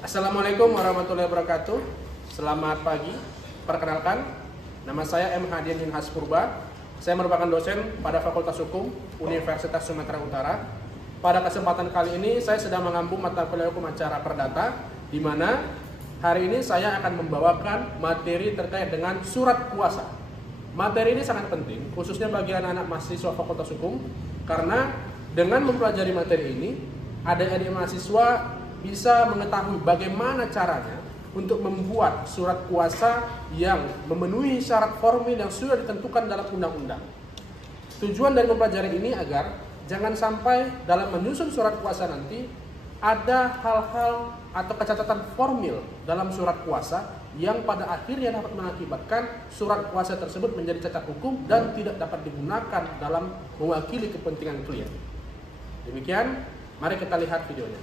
Assalamualaikum warahmatullahi wabarakatuh. Selamat pagi. Perkenalkan, nama saya M. Hadian Yunhas Purba. Saya merupakan dosen pada Fakultas Hukum Universitas Sumatera Utara. Pada kesempatan kali ini saya sedang mengampu mata kuliah hukum acara perdata, di mana hari ini saya akan membawakan materi terkait dengan surat kuasa. Materi ini sangat penting, khususnya bagi anak-anak mahasiswa Fakultas Hukum, karena dengan mempelajari materi ini, adik-adik mahasiswa bisa mengetahui bagaimana caranya untuk membuat surat kuasa yang memenuhi syarat formil yang sudah ditentukan dalam undang-undang. Tujuan dari mempelajari ini agar jangan sampai dalam menyusun surat kuasa nanti ada hal-hal atau catatan formil dalam surat kuasa yang pada akhirnya dapat mengakibatkan surat kuasa tersebut menjadi cacat hukum dan tidak dapat digunakan dalam mewakili kepentingan klien. Demikian, mari kita lihat videonya.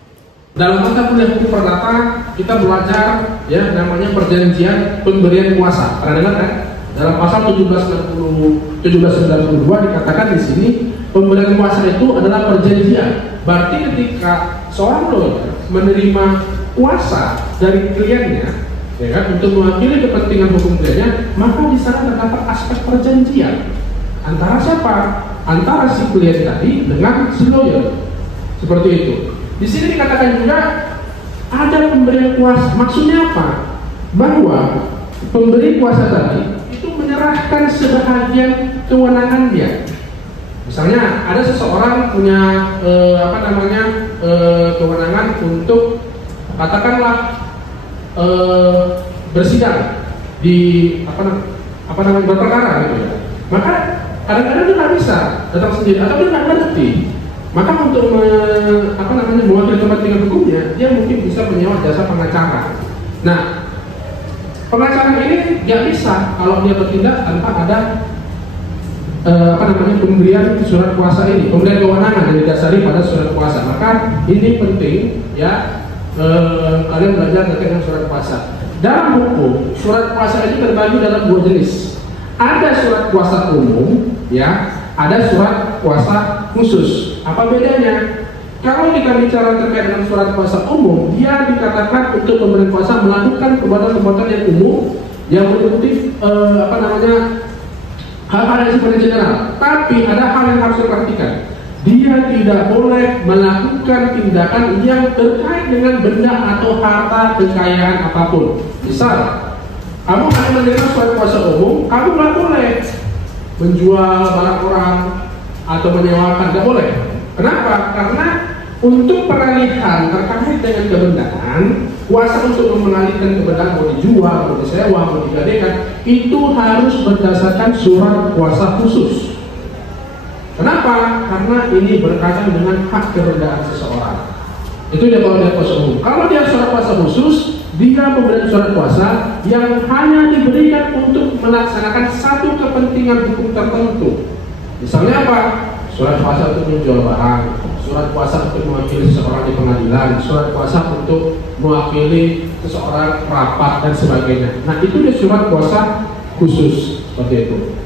Dalam mata kuliah hukum perdata kita belajar ya namanya perjanjian pemberian kuasa. Pernah dengar kan? Dalam pasal 1792 dikatakan di sini pemberian kuasa itu adalah perjanjian. Berarti ketika seorang lawyer menerima kuasa dari kliennya, ya kan, untuk mewakili kepentingan hukum kliennya, maka di sana terdapat aspek perjanjian antara siapa? Antara si klien tadi dengan si lawyer. Seperti itu. Di sini dikatakan juga ada pemberian kuasa. Maksudnya apa? Bahwa pemberi kuasa tadi itu menyerahkan sebahagian kewenangan dia. Misalnya ada seseorang punya kewenangan untuk katakanlah bersidang di berperkara gitu ya. Maka kadang-kadang dia nggak bisa datang sendiri atau dia nggak ngerti. Maka untuk mewakili kepentingan hukumnya, dia mungkin bisa menyewa jasa pengacara. Nah, pengacara ini nggak bisa kalau dia bertindak tanpa ada pemberian surat kuasa ini, pemberian kewenangan yang didasari pada surat kuasa. Maka ini penting ya, kalian belajar terkait dengan surat kuasa. Dalam hukum, surat kuasa itu terbagi dalam dua jenis. Ada surat kuasa umum, ya, ada surat kuasa khusus. Apa bedanya? Kalau kita bicara terkait dengan surat kuasa umum, dia dikatakan untuk pemberian kuasa melakukan perbuatan-perbuatan yang umum yang meliputi hal-hal yang sifatnya general. Tapi ada hal yang harus diperhatikan. Dia tidak boleh melakukan tindakan yang terkait dengan benda atau harta kekayaan apapun. Misal, kamu hanya menerima surat kuasa umum, kamu nggak boleh menjual barang orang atau menyewakan, nggak boleh. Kenapa? Karena untuk peralihan terkait dengan kebendaan, kuasa untuk mengalihkan kebendaan mau dijual, mau disewa, mau digadaikan, itu harus berdasarkan surat kuasa khusus. Kenapa? Karena ini berkaitan dengan hak kebendaan seseorang. Itu dia kalau dia kuasa umum. Kalau dia surat kuasa khusus, dia pemberian surat kuasa yang hanya diberikan untuk melaksanakan satu kepentingan hukum tertentu. Misalnya apa? Surat kuasa untuk menjual barang, surat kuasa untuk mewakili seseorang di pengadilan, surat kuasa untuk mewakili seseorang rapat dan sebagainya. Nah, itu dia surat kuasa khusus seperti itu.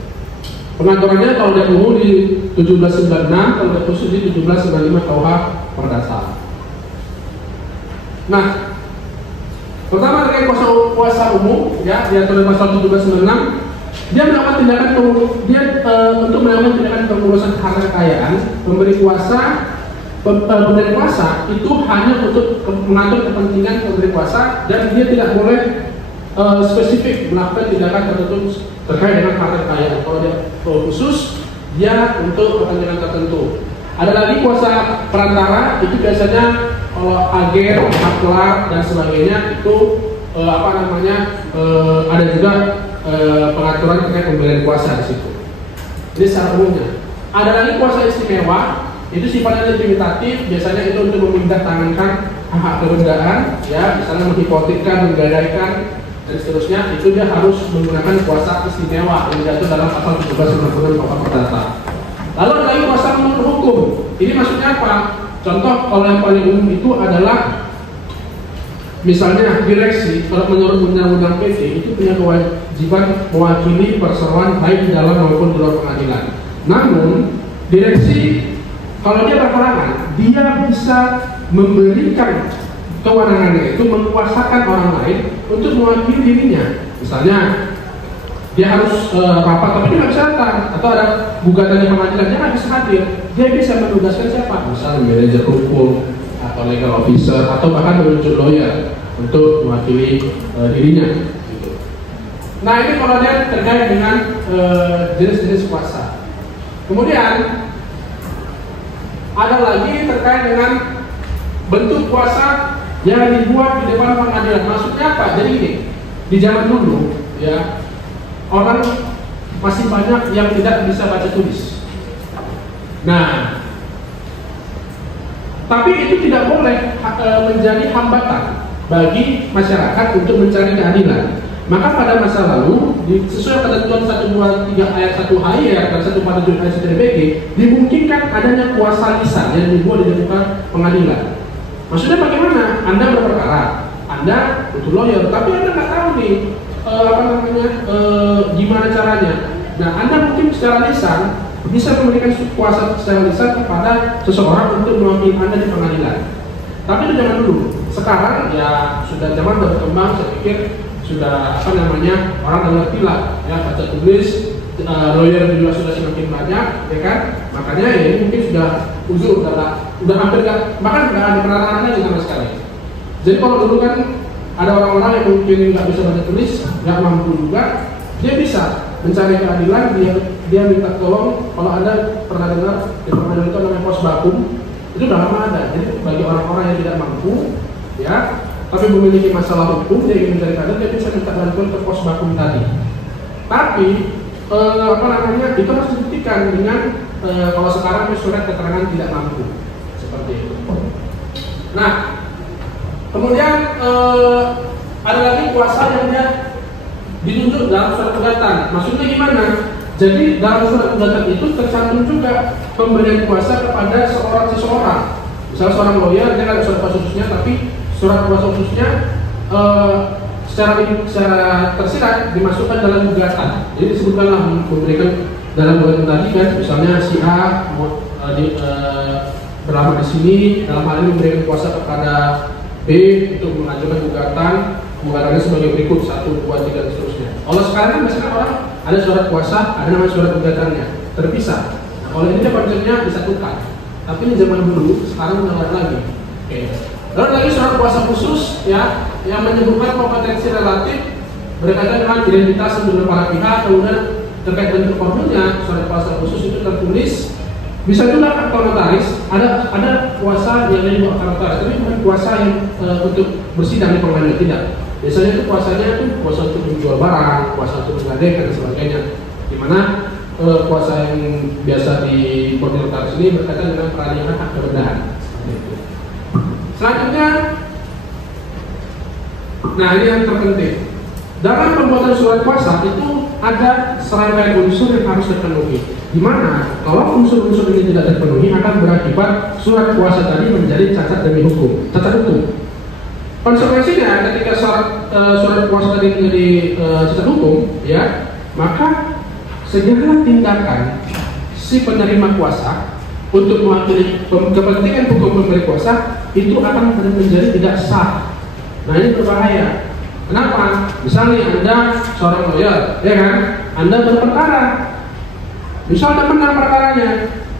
Pengaturannya kalau dia umum di 1796, kalau dia khusus di 1795 KUH Perdata. Nah, pertama terkait kuasa umum, ya, diatur dalam pasal 1796. Dia melakukan tindakan untuk melakukan tindakan pengurusan harta kekayaan. Pemberi kuasa itu hanya untuk mengatur kepentingan pemberi kuasa, dan dia tidak boleh spesifik melakukan tindakan tertentu terkait dengan harta kekayaan. Kalau dia khusus, dia untuk kepentingan tertentu. Ada lagi kuasa perantara, itu biasanya kalau agen, maklar dan sebagainya itu ada juga pengaturan terkait pemberian kuasa di situ. Ini secara umumnya. Ada lagi kuasa istimewa, itu sifatnya limitatif, biasanya itu untuk memindah tangankan hak kebendaan, ya, misalnya menghipotekkan, menggadaikan dan seterusnya. Itu dia harus menggunakan kuasa istimewa yang diatur dalam pasal 1796 KUH Perdata. Lalu ada lagi kuasa menurut hukum. Ini maksudnya apa? Contoh kalau yang paling umum itu adalah misalnya direksi, kalau menurut undang-undang PT itu punya kewajiban mewakili perseroan baik di dalam maupun di luar pengadilan. Namun direksi kalau dia berhalangan, dia bisa memberikan kewenangannya itu mengkuasakan orang lain untuk mewakili dirinya. Misalnya dia harus rapat tapi dia nggak bisa datang, atau ada gugatan di pengadilan dia nggak bisa hadir, dia bisa menugaskan siapa? Misalnya manajer hukum atau legal officer atau bahkan menunjuk lawyer untuk mewakili dirinya. Nah ini kalau dia terkait dengan jenis-jenis kuasa. Kemudian ada lagi terkait dengan bentuk kuasa yang dibuat di depan pengadilan. Maksudnya apa? Jadi ini di zaman dulu ya, orang masih banyak yang tidak bisa baca tulis. Nah, tapi itu tidak boleh menjadi hambatan bagi masyarakat untuk mencari keadilan. Maka pada masa lalu, sesuai ketentuan 123 ayat 1 dan 147 ayat 1 BG, dimungkinkan adanya kuasa lisan yang dibuat di depan pengadilan. Maksudnya bagaimana? Anda berperkara, Anda butuh lawyer, tapi Anda nggak tahu nih gimana caranya. Nah, Anda mungkin secara lisan bisa memberikan kuasa secara lisan kepada seseorang untuk mewakili Anda di pengadilan. Tapi itu zaman dulu. Sekarang ya sudah zaman berkembang, saya pikir sudah orang udah ngerti lah ya, baca tulis, lawyer juga sudah semakin banyak, ya kan? Makanya ya ini mungkin sudah uzur, udah hampir bahkan nggak ada penerangan lagi sama sekali. Jadi kalau dulu kan ada orang-orang yang mungkin nggak bisa baca tulis, nggak mampu juga, dia bisa mencari keadilan, dia minta tolong. Kalau Anda pernah dengar di pengadilan itu namanya pos bakum, itu udah lama ada. Jadi bagi orang-orang yang tidak mampu, ya, tapi memiliki masalah hukum, dia ingin mencari keadilan, dia bisa minta bantuan ke pos bakum tadi. Tapi itu harus dibuktikan dengan kalau sekarang surat keterangan tidak mampu, seperti itu. Nah, kemudian ada lagi kuasa yang dia ditunjuk dalam surat gugatan. Maksudnya gimana? Jadi dalam surat gugatan itu tercantum juga pemberian kuasa kepada seseorang. Misalnya seorang lawyer, dia nggak ada surat kuasa khususnya, tapi surat kuasa khususnya secara tersirat dimasukkan dalam gugatan. Jadi disebutkanlah memberikan dalam gugatan tadi kan, misalnya si A berlama di sini, dalam hal ini memberikan kuasa kepada B untuk mengajukan gugatannya sebagai berikut 1, 2, 3 dan seterusnya. Kalau sekarang kan biasanya orang ada surat kuasa, ada namanya surat gugatannya terpisah. Nah, kalau ini konsepnya disatukan. Tapi di zaman dulu, sekarang udah nggak lagi. Oke. Lalu lagi surat kuasa khusus ya, yang menyebutkan kompetensi relatif berkaitan dengan identitas sejumlah para pihak, kemudian terkait bentuk formilnya. Surat kuasa khusus itu tertulis, bisa juga akta notaris, ada kuasa yang dibawa akta notaris, tapi bukan kuasa yang untuk bersidang di pengadilan, tidak. Biasanya itu kuasanya itu kuasa untuk menjual barang, kuasa untuk menggadaikan dan sebagainya. Dimana kuasa yang biasa di formil notaris ini berkaitan dengan peralihan hak kebenaran. Selanjutnya, nah ini yang terpenting. Dalam pembuatan surat kuasa itu ada serangkaian unsur yang harus terpenuhi. Di mana kalau unsur-unsur ini tidak terpenuhi akan berakibat surat kuasa tadi menjadi cacat demi hukum, cacat hukum. Konsekuensinya ketika surat kuasa tadi menjadi cacat hukum, ya, maka segala tindakan si penerima kuasa untuk mewakili kepentingan hukum pemberi kuasa itu akan menjadi tidak sah. Nah ini berbahaya. Kenapa? Misalnya Anda seorang lawyer, ya kan? Anda berperkara, misalnya menang perkaranya,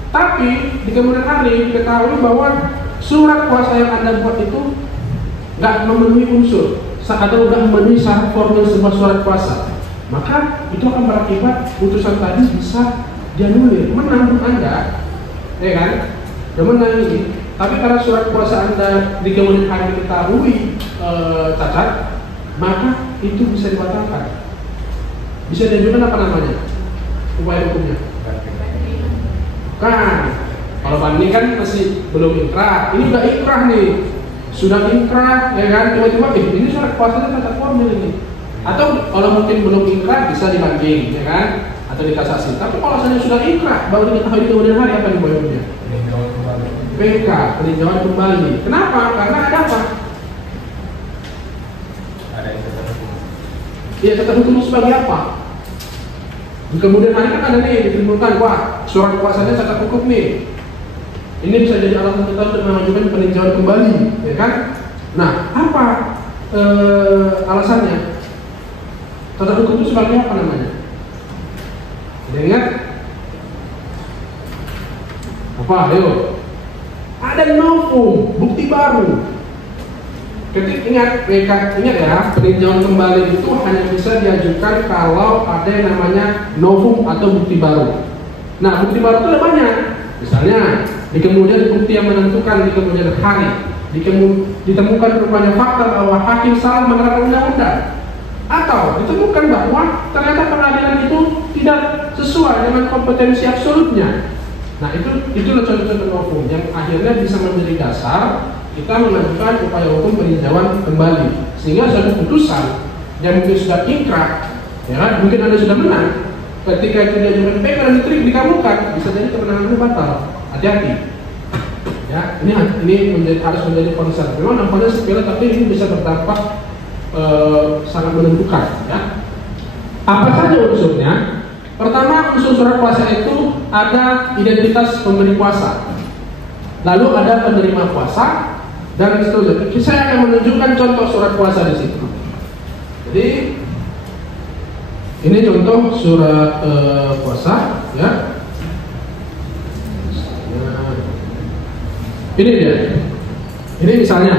tapi di kemudian hari diketahui bahwa surat kuasa yang Anda buat itu nggak memenuhi unsur atau nggak memenuhi syarat formil sebuah surat kuasa, maka itu akan berakibat putusan tadi bisa dianulir. Menang Anda, ya kan? Dia menang ini. Tapi karena surat kuasa Anda di kemudian hari diketahui cacat, maka itu bisa dibatalkan. Bisa diajukan apa namanya? Upaya hukumnya. Kan, kalau banding kan masih belum inkrah. Ini udah inkrah nih, sudah inkrah, ya kan? Tiba-tiba, ini surat kuasanya cacat formil ini. Atau kalau mungkin belum inkrah bisa dibanding, ya kan? Atau dikasasi. Tapi kalau saya sudah inkrah, baru diketahui di kemudian hari apa nih upaya hukumnya? PK, peninjauan kembali. Kenapa? Karena ada apa? Ada yang cacat hukum. Iya, cacat hukum sebagai apa? Kemudian hari kan ada nih ditimbulkan, wah surat kuasanya cacat hukum nih. Ini bisa jadi alasan kita untuk mengajukan peninjauan kembali, ya kan? Nah, apa alasannya? Tata hukum itu sebagai apa namanya? Ada ingat? Apa? Ayo. Ada novum, bukti baru. Ketika ingat ya, peninjauan kembali itu hanya bisa diajukan kalau ada yang namanya novum atau bukti baru. Nah, bukti baru itu ada banyak. Misalnya, di kemudian bukti yang menentukan di kemudian hari, ditemukan rupanya fakta bahwa hakim salah menerapkan undang-undang, atau ditemukan bahwa ternyata pengadilan itu tidak sesuai dengan kompetensi absolutnya. Nah, itulah contoh-contoh novum yang akhirnya bisa menjadi dasar kita mengajukan upaya hukum peninjauan kembali, sehingga suatu putusan yang mungkin sudah ingkrah, ya kan, mungkin Anda sudah menang, ketika itu diajukan PK dan dikabulkan, bisa jadi kemenangan itu batal. Hati-hati. Ya, ini harus menjadi concern. Memang nampaknya sepele, tapi ini bisa berdampak sangat menentukan. Ya. Apa saja unsurnya? Pertama, unsur surat kuasa itu ada identitas pemberi kuasa, lalu ada penerima kuasa, dan seterusnya. Saya akan menunjukkan contoh surat kuasa di situ. Jadi ini contoh surat kuasa, ya. Ini dia. Ini misalnya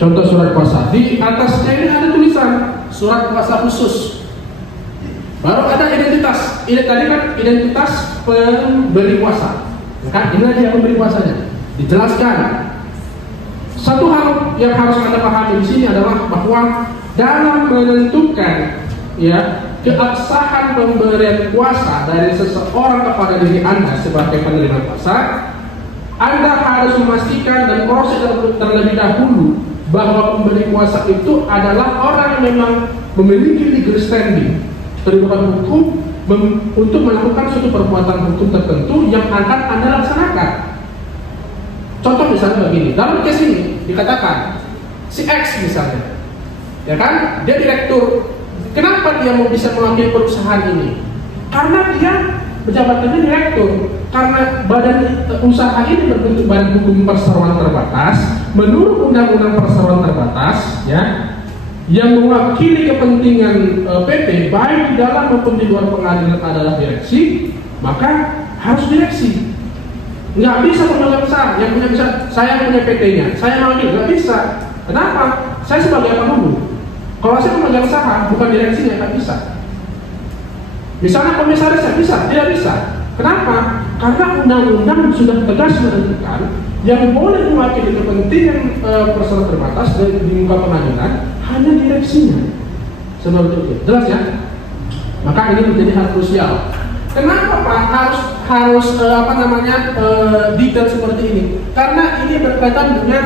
contoh surat kuasa. Di atasnya ini ada tulisan surat kuasa khusus. Baru ada identitas. Ini tadi kan identitas pemberi kuasa. Kan ini aja pemberi kuasanya. Dijelaskan. Satu hal yang harus Anda pahami di sini adalah bahwa dalam menentukan ya keabsahan pemberian kuasa dari seseorang kepada diri Anda sebagai penerima kuasa, Anda harus memastikan dan proses terlebih dahulu bahwa pemberi kuasa itu adalah orang yang memang memiliki legal standing, kedudukan hukum untuk melakukan suatu perbuatan hukum tertentu yang akan Anda laksanakan. Contoh misalnya begini, dalam case ini dikatakan si X misalnya, ya kan, dia direktur. Kenapa dia mau bisa mewakili perusahaan ini? Karena dia jabatannya direktur. Karena badan usaha ini berbentuk badan hukum perseroan terbatas menurut undang-undang perseroan terbatas, ya, yang mewakili kepentingan PT baik di dalam maupun di luar pengadilan adalah direksi, maka harus direksi. Nggak bisa pemegang saham yang punya, bisa saya punya PT-nya, saya mewakili, nggak bisa. Kenapa? Saya sebagai apa dulu? Kalau saya pemegang saham bukan direksinya, nggak bisa. Misalnya komisaris bisa, tidak bisa. Kenapa? Karena undang-undang sudah tegas menentukan yang boleh mewakili kepentingan perseroan terbatas di muka pengadilan hanya direksinya. Seperti itu, jelas ya? Maka ini menjadi hal krusial. Kenapa Pak harus detail seperti ini? Karena ini berkaitan dengan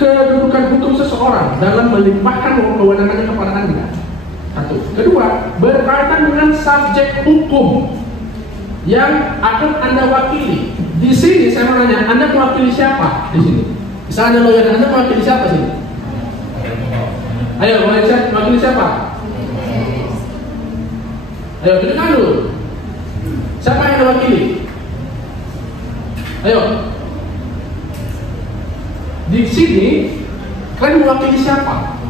kedudukan hukum seseorang dalam melimpahkan kewenangannya kepada Anda. Satu. Kedua, berkaitan dengan subjek hukum yang akan Anda wakili. Di sini saya mau nanya, Anda mewakili siapa di sini? Misalnya lawyer, Anda mewakili siapa sini? Ayo, mewakili siapa? Ayo, tunjukkan dulu. Siapa yang mewakili? Ayo. Di sini kalian mewakili siapa?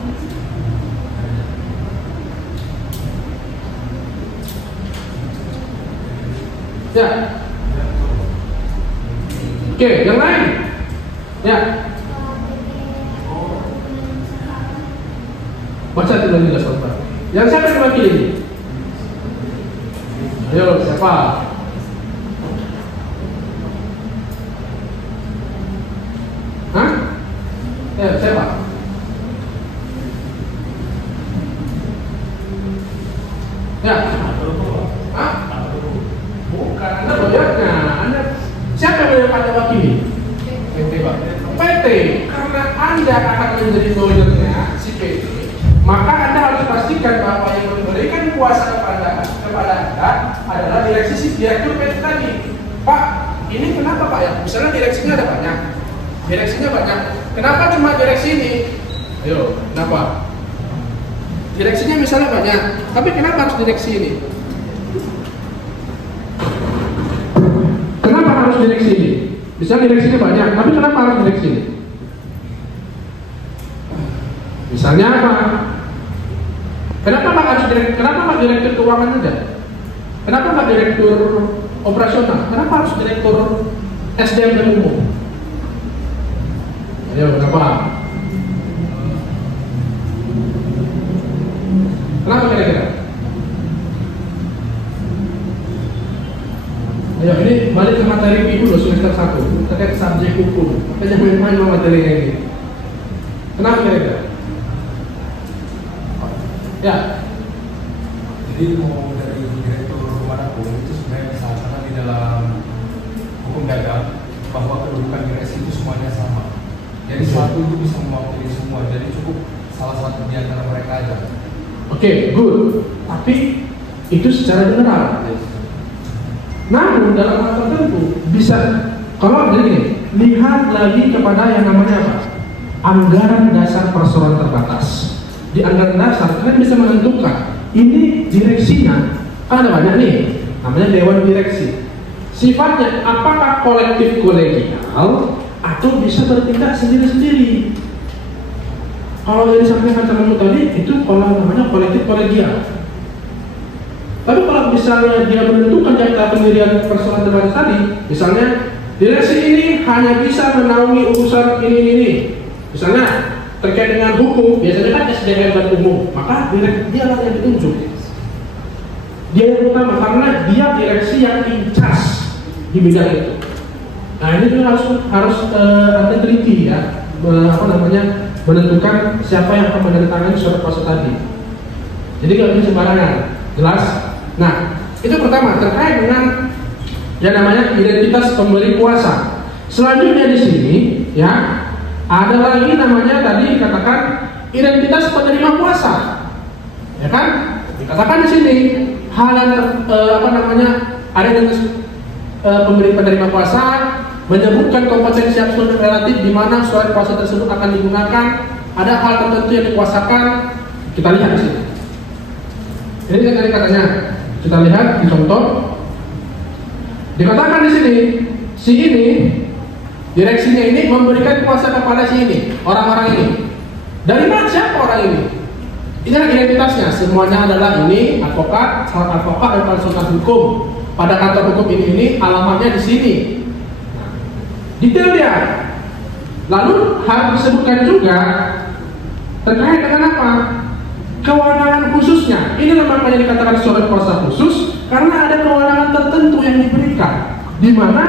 Ya. Oke, yang lain. Ya. Baca dulu jelas Pak. Yang siapa yang mewakili? Ayo, siapa? Hah? Ya, siapa? Ya. Hah? Bukan, Anda lawyernya. Anda siapa yang Anda wakili? PT, Pak. PT. Karena Anda akan menjadi lawyernya si PT, maka Anda harus pastikan bahwa yang memberikan kuasa kepada Anda adalah direksi si direktur PT tadi. Pak, ini kenapa Pak ya? Misalnya direksinya ada banyak. Direksinya banyak. Kenapa cuma direksi ini? Ayo, kenapa? Direksinya misalnya banyak, tapi kenapa harus direksi ini? Kenapa harus direksi ini? Misalnya direksinya banyak, tapi kenapa harus direksi ini? Misalnya apa? Kenapa Pak direktur keuangan aja? Kenapa Pak direktur operasional? Kenapa harus direktur SDM dan umum? Ayo, kenapa? Kenapa kira-kira? Ayo, ini balik ke materi minggu dulu semester 1 terkait subjek hukum. Makanya main-main sama materinya ini. Kenapa kira-kira? Ya. Jadi mau dari direktur manapun itu sebenarnya bisa karena di dalam hukum dagang bahwa kedudukan direksi itu semuanya sama. Jadi satu itu bisa mewakili semua. Jadi cukup salah satu di antara mereka aja. Oke, good. Tapi itu secara general. Namun dalam hal tertentu bisa, kalau jadi lihat lagi kepada yang namanya apa? Anggaran dasar perseroan terbatas. Di anggaran dasar kalian bisa menentukan ini direksinya, kan ada banyak nih, namanya dewan direksi. Sifatnya apakah kolektif kolegial atau bisa bertindak sendiri-sendiri? Kalau yang disampaikan temanmu tadi itu kalau namanya kolektif kolegial. Tapi kalau misalnya dia menentukan jatah pendirian persoalan terbatas tadi, misalnya direksi ini hanya bisa menaungi urusan ini. Misalnya terkait dengan hukum, biasanya kan SDM dan umum, maka dia lah yang ditunjuk. Dia yang utama karena dia direksi yang in charge di bidang itu. Nah ini juga harus Anda teliti ya, menentukan siapa yang akan menandatangani surat kuasa tadi. Jadi nggak bisa sembarangan, jelas. Nah itu pertama terkait dengan yang namanya identitas pemberi kuasa. Selanjutnya di sini ya. Ada lagi namanya tadi dikatakan identitas penerima kuasa, ya kan? Dikatakan di sini hal yang ada identitas pemberi penerima kuasa menyebutkan kompetensi absolut relatif di mana surat kuasa tersebut akan digunakan. Ada hal tertentu yang dikuasakan. Kita lihat di sini. Ini kan tadi katanya. Kita lihat di contoh. Dikatakan di sini si ini direksinya ini memberikan kuasa kepada si ini, orang-orang ini. Dari mana siapa orang ini? Ini adalah identitasnya. Semuanya adalah ini advokat, salah advokat dan konsultan hukum. Pada kantor hukum ini alamatnya di sini. Detail dia. Lalu harus disebutkan juga terkait dengan apa? Kewenangan khususnya. Ini namanya dikatakan surat kuasa khusus karena ada kewenangan tertentu yang diberikan, di mana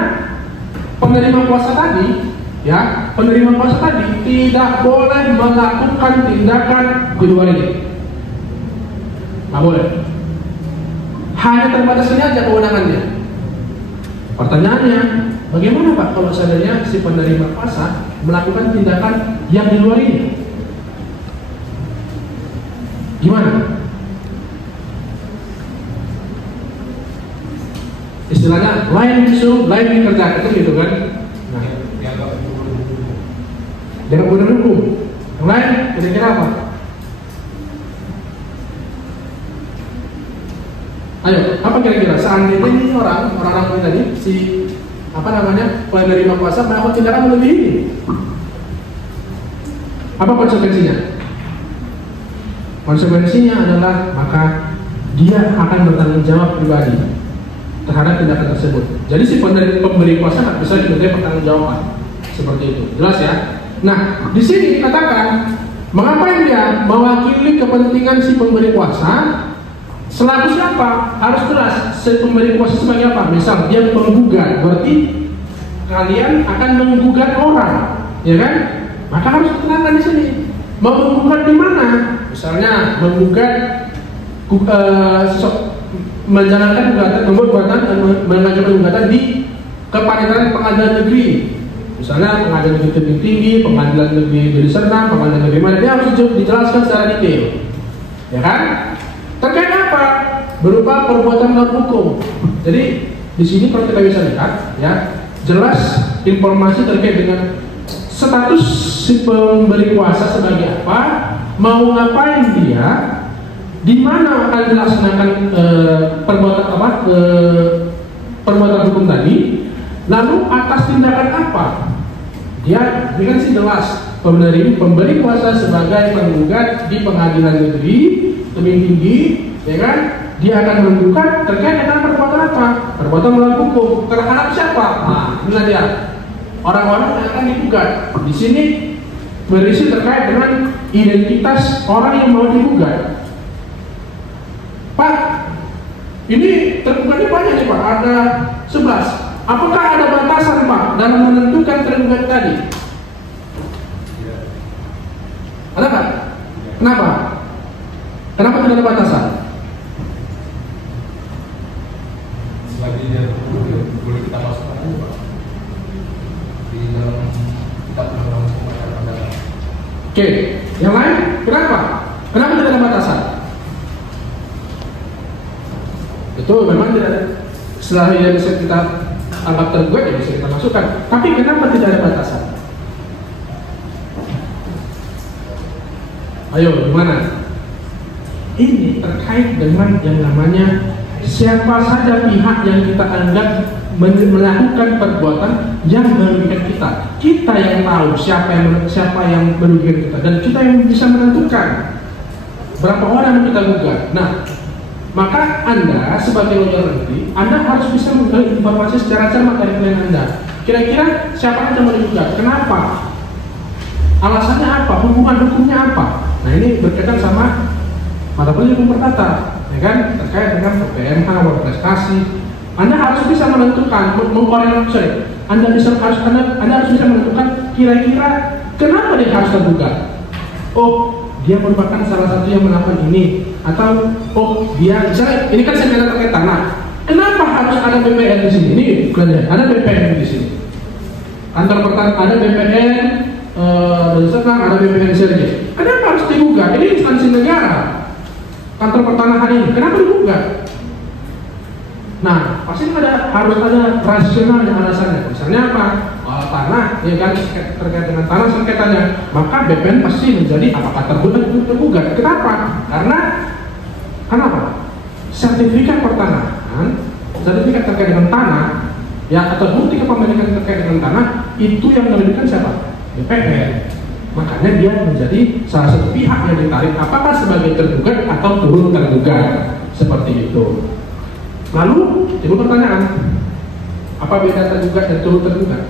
penerima kuasa tadi tidak boleh melakukan tindakan di luar ini. Nggak boleh. Hanya terbatas ini aja kewenangannya. Pertanyaannya, bagaimana Pak kalau seandainya si penerima kuasa melakukan tindakan yang di luar ini? Gimana? Istilahnya lain disuruh, lain dikerjakan, itu gitu kan? Nah, dianggap bodoh hukum. Yang lain kira-kira apa? Ayo, apa kira-kira? Seandainya ini orang-orang tadi si penerima kuasa melakukan tindakan melebihi ini, apa konsekuensinya? Konsekuensinya adalah maka dia akan bertanggung jawab pribadi terhadap tindakan tersebut. Jadi si pemberi kuasa nggak bisa dimintai pertanggungjawaban seperti itu, jelas ya. Nah di sini dikatakan mengapa dia mewakili kepentingan si pemberi kuasa selaku siapa? Harus jelas si pemberi kuasa sebagai apa. Misal dia menggugat, berarti kalian akan menggugat orang, ya kan? Maka harus diterangkan di sini. Mau menggugat di mana? Misalnya menggugat menjalankan gugatan, membuat gugatan dan mengajukan gugatan di kepanitiaan pengadilan negeri, misalnya pengadilan negeri tinggi, pengadilan negeri Deli Serdang, pengadilan negeri mana, dia harus dijelaskan secara detail, ya kan? Terkait apa? Berupa perbuatan non hukum. Jadi di sini kalau kita bisa lihat, ya jelas informasi terkait dengan status si pemberi kuasa sebagai apa, mau ngapain dia, di mana akan dilaksanakan perbuatan hukum tadi, lalu atas tindakan apa dia, ini kan sih jelas pemberi kuasa sebagai penggugat di pengadilan negeri lebih tinggi, ya kan? Dia akan menggugat terkait dengan perbuatan apa? Perbuatan melawan hukum terhadap siapa? Nah, ini dia orang-orang yang akan digugat. Di sini berisi terkait dengan identitas orang yang mau digugat. Pak, ini tergugatnya banyak nih Pak, ada 11. Apakah ada batasan Pak dalam menentukan tergugat tadi? Ada Pak? Kenapa? Kenapa tidak ada batasan? Selagi dia boleh kita masukkan aja Pak di dalam kitab undang-undang hukum acara pidana. Oke, yang lain kenapa? Kenapa tidak ada batasan? Itu memang tidak. Setelah yang bisa kita anggap tergugat ya bisa kita masukkan. Tapi kenapa tidak ada batasan? Ayo, gimana? Ini terkait dengan yang namanya siapa saja pihak yang kita anggap melakukan perbuatan yang merugikan kita. Kita yang tahu siapa yang merugikan kita, dan kita yang bisa menentukan berapa orang yang kita gugat. Nah, maka Anda sebagai lawyer nanti, Anda harus bisa menggali informasi secara cermat dari klien Anda. Kira-kira siapa yang mau digugat? Kenapa? Alasannya apa? Hubungan hukumnya apa? Nah, ini berkaitan sama mata kuliah hukum perdata, ya kan? Terkait dengan PMH, prestasi. Anda harus bisa menentukan, Anda harus bisa menentukan kira-kira kenapa dia harus tergugat. Oh, dia merupakan salah satu yang melakukan ini, atau oh dia misalnya ini kan sengketa terkait tanah. Kenapa harus ada BPN di sini? Ini ada BPN di sini. Kantor pertanian ada BPN dan sekarang ada BPN SRJ. Kenapa harus digugat? Ini instansi negara. Kantor pertanahan ini, kenapa digugat? Nah, pasti harus ada rasional dan alasannya. Misalnya apa? Tanah, ya kan, terkait dengan tanah sengketanya, maka BPN pasti menjadi apakah tergugat. Kenapa? Karena kenapa? Sertifikat pertanahan, sertifikat terkait dengan tanah, ya atau bukti kepemilikan terkait dengan tanah itu yang merugikan siapa? BPN. Makanya dia menjadi salah satu pihak yang ditarik apakah sebagai tergugat atau turut tergugat, seperti itu. Lalu timbul pertanyaan, apa beda tergugat dan turut tergugat?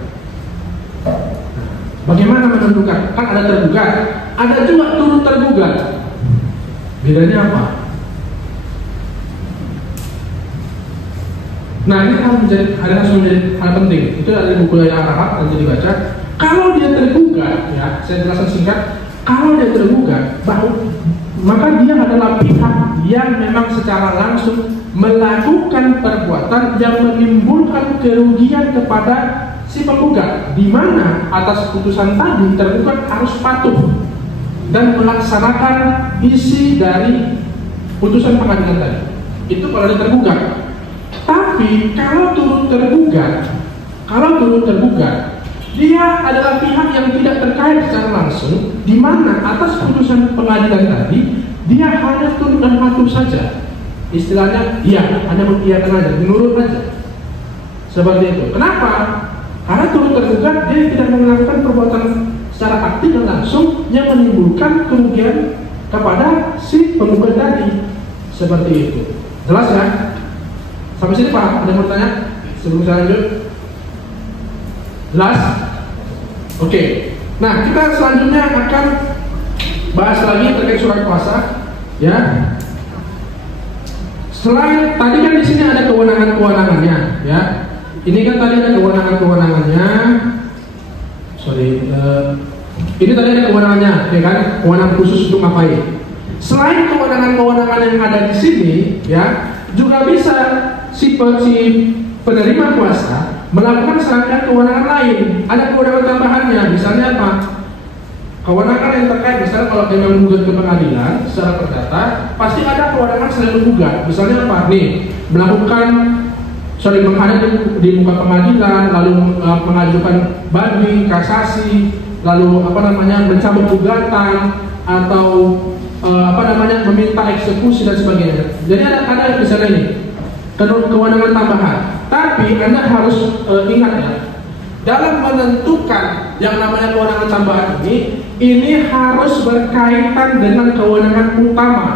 Bagaimana menentukan? Kan ada tergugat, ada juga turut tergugat. Bedanya apa? Nah, ini harus menjadi hal penting. Itu ada di buku yang Arab nanti dibaca. Kalau dia tergugat, ya, saya jelaskan singkat. Kalau dia tergugat, maka dia adalah pihak yang memang secara langsung melakukan perbuatan yang menimbulkan kerugian kepada si penggugat, di mana atas putusan tadi tergugat harus patuh dan melaksanakan isi dari putusan pengadilan tadi. Itu kalau dia tergugat. Tapi kalau turut tergugat, dia adalah pihak yang tidak terkait secara langsung, di mana atas putusan pengadilan tadi dia hanya turut dan patuh saja. Istilahnya, iya, hanya mengiyakan aja, menurut aja. Seperti itu. Kenapa? Karena turut tergugat dia tidak melakukan perbuatan secara aktif dan langsung yang menimbulkan kerugian kepada si penggugat tadi. Seperti itu. Jelas ya? Sampai sini Pak, ada yang mau tanya? Sebelum saya lanjut. Jelas? Oke. Nah, kita selanjutnya akan bahas lagi terkait surat kuasa, ya. Selain tadi kan di sini ada kewenangan-kewenangannya, ya. Ini kan tadi ada kewenangan-kewenangannya. Ini tadi ada kewenangannya, ya kan? Kewenangan khusus untuk ngapain? Selain kewenangan-kewenangan yang ada di sini, ya, juga bisa si penerima kuasa melakukan serangkaian kewenangan lain. Ada kewenangan tambahannya, misalnya apa? Kewenangan yang terkait, misalnya kalau dia menggugat ke pengadilan secara perdata, pasti ada kewenangan selain menggugat. Misalnya apa? Nih, melakukan menghadap di muka pengadilan, lalu mengajukan banding, kasasi, lalu mencabut gugatan, atau meminta eksekusi dan sebagainya. Jadi ada misalnya ini kewenangan tambahan. Tapi Anda harus ingat ya, dalam menentukan yang namanya kewenangan tambahan ini, ini harus berkaitan dengan kewenangan utama.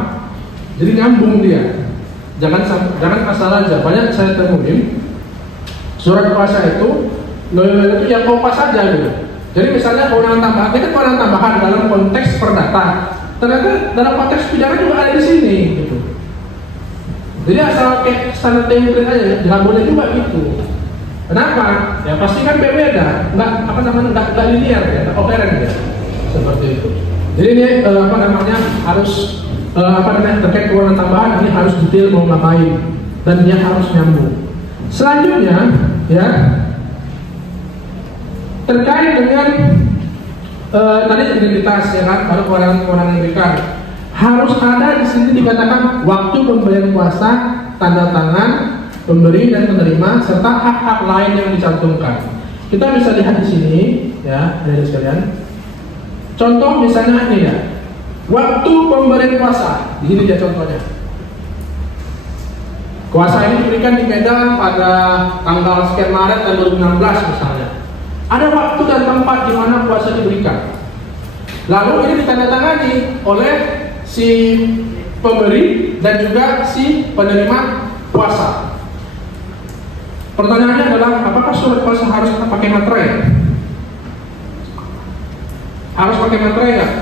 Jadi nyambung dia. Jangan asal aja. Banyak saya temuin surat kuasa itu itu yang kopas saja gitu. Jadi misalnya kewenangan tambahan, ini kan kewenangan tambahan dalam konteks perdata. Ternyata dalam konteks pidana juga ada di sini gitu. Jadi asal kayak standar template aja, jangan boleh juga gitu. Kenapa? Ya pasti kan berbeda, nggak linear ya, nggak koheren ya, seperti itu. Jadi ini harus terkait kewenangan tambahan ini harus detail mau ngapain dan dia harus nyambung. Selanjutnya ya terkait dengan tadi identitas ya kan, baru kewenangan yang diberikan harus ada di sini dikatakan waktu pemberian kuasa, tanda tangan pemberi dan penerima serta hak-hak lain yang dicantumkan. Kita bisa lihat di sini ya, dari sekalian. Contoh misalnya ini ya, waktu pemberian kuasa, di sini dia contohnya. Kuasa ini diberikan di Medan pada tanggal sekian Maret tahun 2016 misalnya. Ada waktu dan tempat di mana kuasa diberikan. Lalu ini ditandatangani oleh si pemberi dan juga si penerima kuasa. Pertanyaannya adalah apakah surat kuasa harus pakai materai? Harus pakai materai nggak?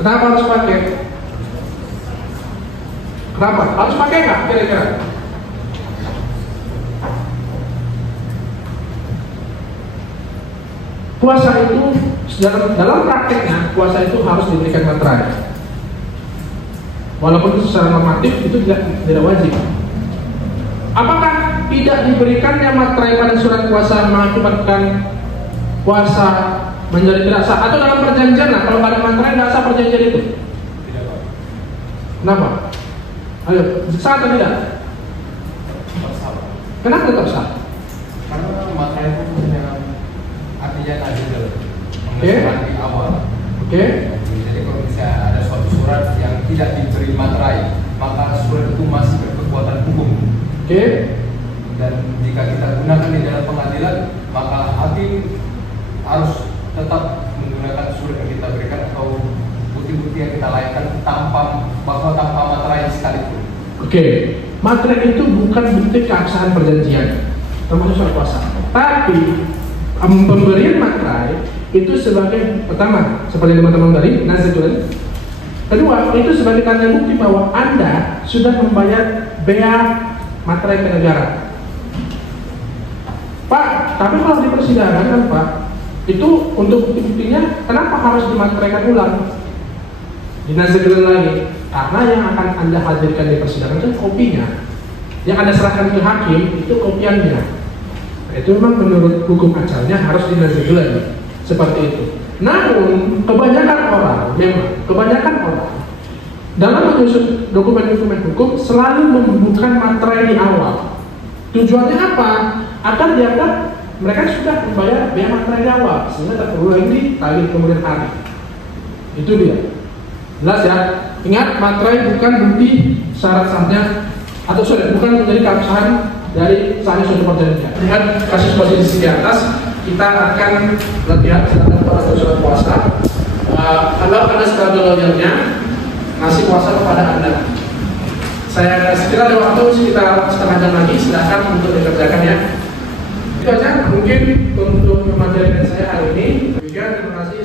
Kenapa harus pakai? Kenapa? Harus pakai nggak kira-kira? Kuasa itu dalam prakteknya kuasa itu harus diberikan materai. Walaupun secara normatif itu tidak wajib. Apakah tidak diberikannya materai pada surat kuasa mengakibatkan kuasa menjadi tidak sah? Atau dalam perjanjian lah, kalau ada materai nggak sah perjanjian itu? Kenapa? Ayo, sah atau tidak? Kenapa tetap sah? Karena materai itu punya artinya tadi Oke. di awal. Oke. Jadi kalau misalnya ada suatu surat yang tidak diberi materai, maka surat itu masih berkekuatan hukum. Oke. Dan jika kita gunakan di dalam pengadilan, maka hakim harus tetap menggunakan surat yang kita berikan atau bukti-bukti yang kita layangkan tanpa materai sekalipun. Oke. Materai itu bukan bukti keabsahan perjanjian, termasuk surat kuasa. Tapi pemberian materai itu sebagai pertama, seperti teman-teman tadi, nazarun. Kedua, itu sebagai tanda bukti bahwa Anda sudah membayar bea materai ke negara. Pak, tapi kalau di persidangan kan Pak, itu untuk buktinya kenapa harus dimateraikan ulang? Dinazarkan lagi, karena yang akan Anda hadirkan di persidangan itu kopinya. Yang Anda serahkan ke hakim itu kopiannya. Nah, itu memang menurut hukum acaranya harus dinazarkan lagi. Seperti itu. Namun kebanyakan orang dalam menyusun dokumen-dokumen hukum selalu membubuhkan materai di awal. Tujuannya apa? Agar dianggap mereka sudah membayar bea materai di awal, sehingga tak perlu lagi tagih kemudian hari. Itu dia. Jelas ya. Ingat, materai bukan bukti syarat sahnya atau bukan menjadi keabsahan dari sahnya suatu perjanjian. Lihat kasus di atas. Kita akan latihan pada surat kuasa. Kalau Anda sebagai lawyernya ngasih kuasa kepada Anda, saya kira ada waktu sekitar setengah jam lagi, silakan untuk dikerjakan ya. Itu aja mungkin untuk materi saya hari ini. Terima kasih.